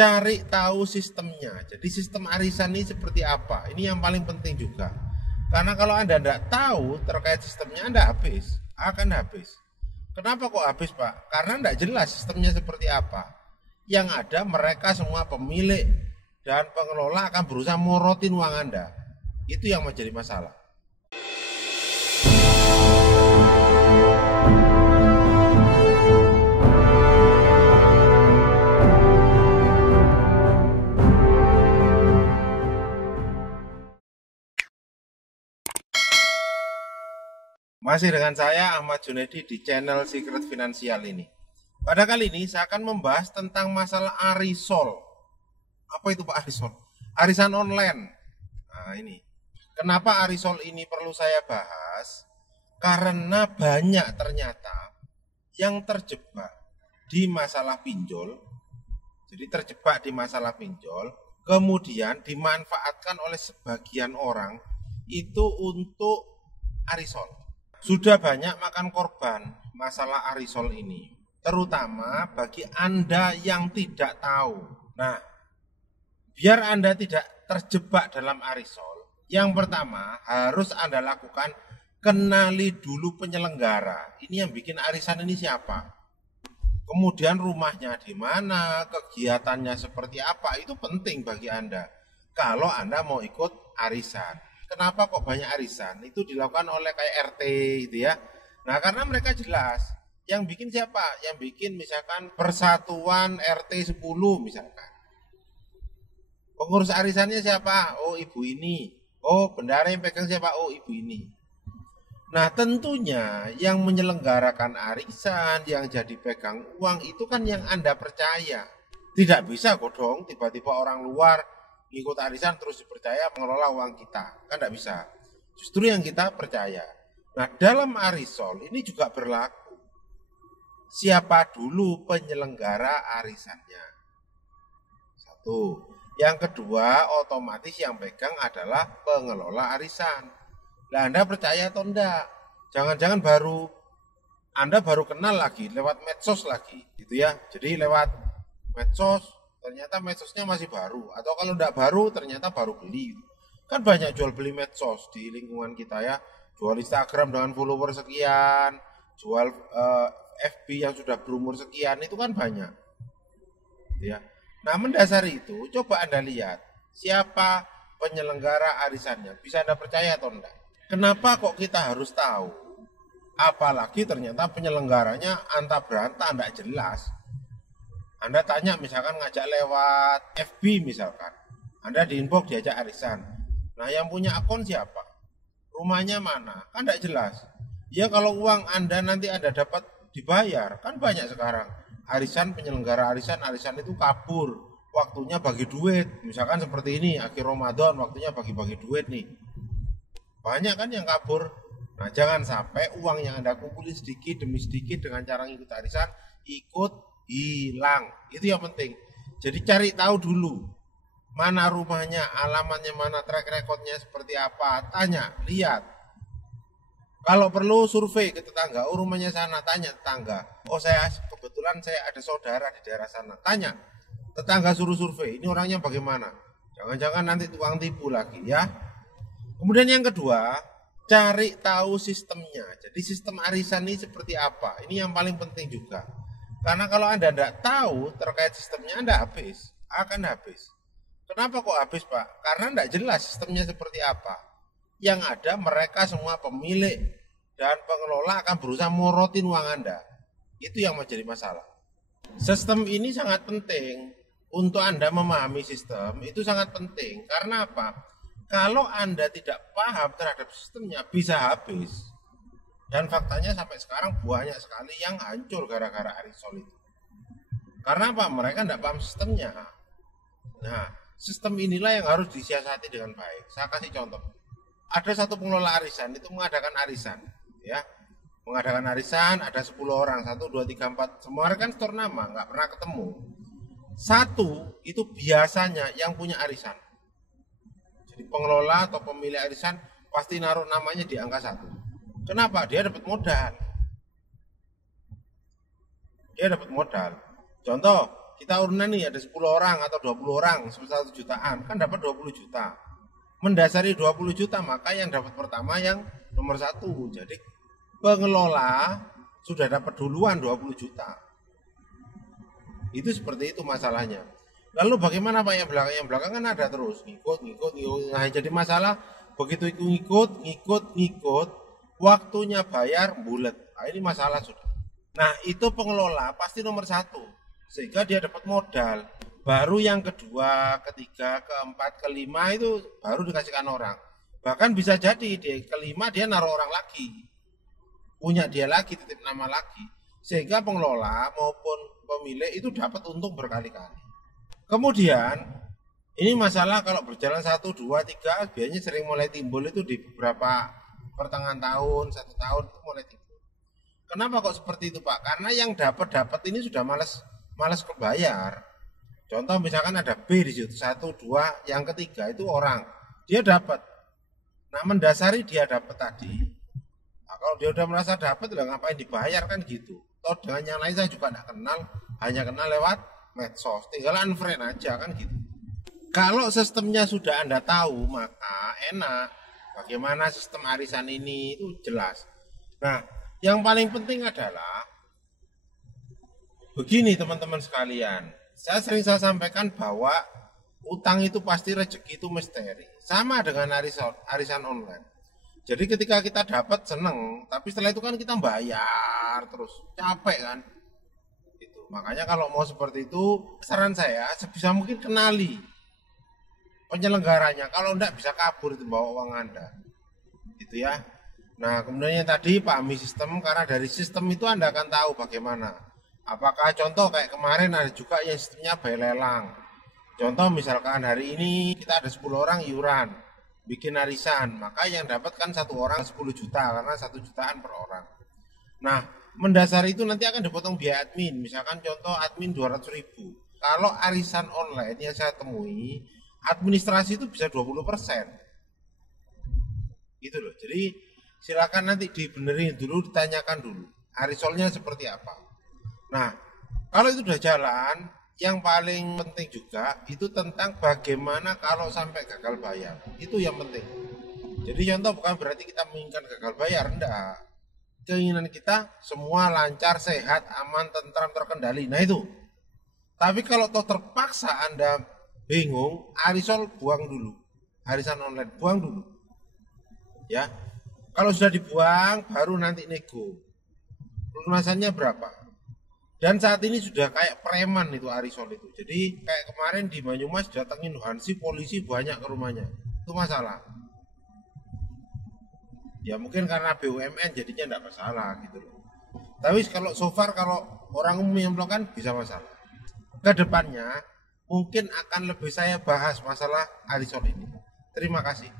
cari tahu sistemnya. Jadi sistem arisan ini seperti apa? Ini yang paling penting juga. Karena kalau Anda tidak tahu terkait sistemnya, Anda akan habis. Kenapa kok habis, Pak? Karena tidak jelas sistemnya seperti apa. Yang ada mereka semua pemilik dan pengelola akan berusaha morotin uang Anda. Itu yang menjadi masalah. Masih dengan saya Ahmad Junedi di channel Secret Finansial ini. Pada kali ini saya akan membahas tentang masalah arisol. Apa itu Pak arisol? Arisan online. Nah ini. Kenapa arisol ini perlu saya bahas? Karena banyak ternyata yang terjebak di masalah pinjol. Jadi terjebak di masalah pinjol, kemudian dimanfaatkan oleh sebagian orang itu untuk arisol. Sudah banyak makan korban masalah arisol ini, terutama bagi Anda yang tidak tahu. Nah, biar Anda tidak terjebak dalam arisol, yang pertama harus Anda lakukan, kenali dulu penyelenggara. Ini yang bikin arisan ini siapa? Kemudian rumahnya di mana, kegiatannya seperti apa, itu penting bagi Anda. Kalau Anda mau ikut arisan. Kenapa kok banyak arisan? Itu dilakukan oleh kayak RT gitu ya. Nah karena mereka jelas. Yang bikin siapa? Yang bikin misalkan Persatuan RT 10 misalkan. Pengurus arisannya siapa? Oh ibu ini. Oh bendara yang pegang siapa? Oh ibu ini. Nah tentunya yang menyelenggarakan arisan, yang jadi pegang uang itu kan yang Anda percaya. Tidak bisa kok dong tiba-tiba orang luar ikut arisan terus dipercaya mengelola uang kita, kan tidak bisa. Justru yang kita percaya. Nah dalam arisol ini juga berlaku. Siapa dulu penyelenggara arisannya? Satu. Yang kedua otomatis yang pegang adalah pengelola arisan. Nah Anda percaya atau enggak? Jangan-jangan Anda baru kenal lagi lewat medsos lagi, gitu ya. Jadi lewat medsos ternyata medsosnya masih baru, atau kalau tidak baru ternyata baru beli. Kan banyak jual beli medsos di lingkungan kita ya, jual Instagram dengan follower sekian, jual FB yang sudah berumur sekian, itu kan banyak ya. Nah mendasari itu coba Anda lihat siapa penyelenggara arisannya, bisa Anda percaya atau enggak. Kenapa kok kita harus tahu, apalagi ternyata penyelenggaranya anta beranta enggak jelas. Anda tanya misalkan ngajak lewat FB misalkan, Anda di inbox diajak arisan. Nah yang punya akun siapa? Rumahnya mana? Kan tidak jelas. Ya kalau uang Anda nanti Anda dapat dibayar, kan banyak sekarang. Arisan, penyelenggara arisan itu kabur. Waktunya bagi duit. Misalkan seperti ini, akhir Ramadan waktunya bagi-bagi duit nih. Banyak kan yang kabur. Nah jangan sampai uang yang Anda kumpulin sedikit demi sedikit dengan cara ngikut arisan, ikut hilang. Itu yang penting. Jadi cari tahu dulu mana rumahnya, alamatnya mana, track recordnya seperti apa. Tanya, lihat. Kalau perlu survei ke tetangga, oh rumahnya sana, tanya tetangga. Oh kebetulan saya ada saudara di daerah sana. Tanya, tetangga suruh survei, ini orangnya bagaimana. Jangan-jangan nanti tukang tipu lagi ya. Kemudian yang kedua, cari tahu sistemnya. Jadi sistem arisan ini seperti apa. Ini yang paling penting juga. Karena kalau Anda tidak tahu terkait sistemnya, Anda akan habis. Kenapa kok habis Pak? Karena tidak jelas sistemnya seperti apa. Yang ada mereka semua pemilik dan pengelola akan berusaha morotin uang Anda. Itu yang menjadi masalah. Sistem ini sangat penting. Untuk Anda memahami sistem itu sangat penting. Karena apa? Kalau Anda tidak paham terhadap sistemnya bisa habis. Dan faktanya sampai sekarang banyak sekali yang hancur gara-gara arisol itu. Karena apa? Mereka tidak paham sistemnya. Nah, sistem inilah yang harus disiasati dengan baik. Saya kasih contoh. Ada satu pengelola arisan, itu mengadakan arisan. Ya, mengadakan arisan, ada 10 orang. 1, 2, 3, 4. Semua kan setor nama, nggak pernah ketemu. Satu, itu biasanya yang punya arisan. Jadi pengelola atau pemilik arisan pasti naruh namanya di angka 1. Kenapa? Dia dapat modal. Contoh, kita urunan nih ada 10 orang atau 20 orang 1 jutaan kan dapat 20 juta. Mendasari 20 juta maka yang dapat pertama yang nomor 1. Jadi pengelola sudah dapat duluan 20 juta. Itu seperti itu masalahnya. Lalu bagaimana Pak yang belakang? Yang belakang kan ada terus ngikut. Nah jadi masalah begitu ngikut, waktunya bayar bulat. Nah, ini masalah sudah. Nah itu pengelola pasti nomor 1 sehingga dia dapat modal. Baru yang kedua, ketiga, keempat, kelima itu baru dikasihkan orang. Bahkan bisa jadi di kelima dia naruh orang lagi, punya dia lagi, titip nama lagi, sehingga pengelola maupun pemilik itu dapat untung berkali-kali. Kemudian ini masalah kalau berjalan 1, 2, 3 biasanya sering mulai timbul itu di beberapa pertengahan tahun, 1 tahun itu mulai timbul. Kenapa kok seperti itu Pak? Karena yang dapat ini sudah malas kebayar. Contoh misalkan ada B di situ 1, 2, yang ketiga itu orang dia dapat. Nah mendasari dia dapat tadi. Nah, kalau dia udah merasa dapat, lah ngapain dibayar kan gitu. Toh dengan yang lain saya juga tidak kenal, hanya kenal lewat medsos. Tinggal unfriend aja kan gitu. Kalau sistemnya sudah Anda tahu maka enak. Bagaimana sistem arisan ini itu jelas. Nah yang paling penting adalah begini teman-teman sekalian. Saya sering sampaikan bahwa utang itu pasti rezeki itu misteri. Sama dengan arisan online. Jadi ketika kita dapat seneng, tapi setelah itu kan kita bayar terus, capek kan. Itu. Makanya kalau mau seperti itu, saran saya sebisa mungkin kenali penyelenggaranya. Kalau enggak bisa kabur itu bawa uang Anda. Gitu ya. Nah, kemudian yang tadi pahami sistem karena dari sistem itu Anda akan tahu bagaimana. Apakah contoh kayak kemarin ada juga yang sistemnya by lelang. Contoh misalkan hari ini kita ada 10 orang iuran, bikin arisan, maka yang dapat kan 1 orang 10 juta karena 1 jutaan per orang. Nah, mendasari itu nanti akan dipotong biaya admin, misalkan contoh admin 200.000. Kalau arisan online yang saya temui, administrasi itu bisa 20%. Gitu loh. Jadi silakan nanti dibenerin dulu, ditanyakan dulu. Arisolnya seperti apa. Nah, kalau itu sudah jalan, yang paling penting juga itu tentang bagaimana kalau sampai gagal bayar. Itu yang penting. Jadi contoh bukan berarti kita menginginkan gagal bayar, enggak. Keinginan kita semua lancar, sehat, aman, tentram, terkendali. Nah itu. Tapi kalau toh terpaksa Anda bingung, arisol buang dulu. Arisan online buang dulu. Ya. Kalau sudah dibuang, baru nanti nego. Lunasannya berapa? Dan saat ini sudah kayak preman itu arisol itu. Jadi kayak kemarin di Banyumas datangin Hansi, polisi banyak ke rumahnya. Itu masalah. Ya mungkin karena BUMN jadinya tidak masalah gitu loh. Tapi kalau so far kalau orang umum yang melakukan bisa masalah. Kedepannya mungkin akan lebih saya bahas masalah arisol ini. Terima kasih.